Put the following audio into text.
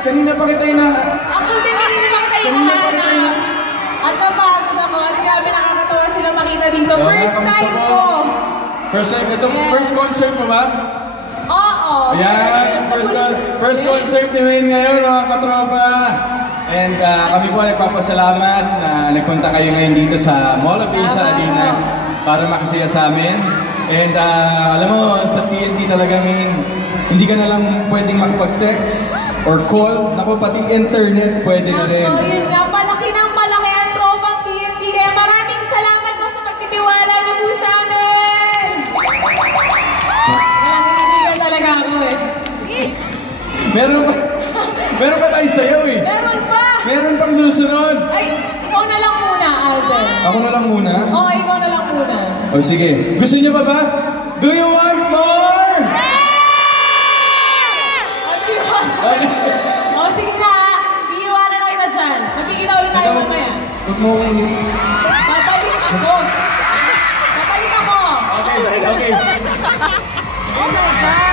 Kanina pa kita na... Ako din, kanina pa kita hinahanap. At napagod ako. At grabe nakakatawa sila makita dito. First time ko. First time ito? Yes. First concert mo ba? Oo. Ayan, first concert ni Wayne ngayon, mga katropa. And kami po nagpapasalamat na nagpunta kayo ngayon dito sa Mall of Asia Arena para makasaya sa amin. And alam mo, sa TNT talaga hindi ka na lang pwedeng makapag-text or call. Naku, pati internet pwede na rin. Naku, yun nga, malaki ng malaki ang tropang TNT. Kaya maraming salamat po sa pagtitiwala niyo po sa amin. Walang hinihiligan talaga ako eh. Meron pa tayo sayaw eh. Meron pa. Meron pang susunod. Ay, ikaw na lang muna, Alden. Ako na lang muna? Oo, ikaw na lang muna. O sige. Gusto niyo pa ba? Do you want more? Okay. O, sige na. Iiwala lang kita dyan. Magkikita ulit tayo mamaya. Huwag mo Babalik ako. Babalik ako. Okay. Oh my God.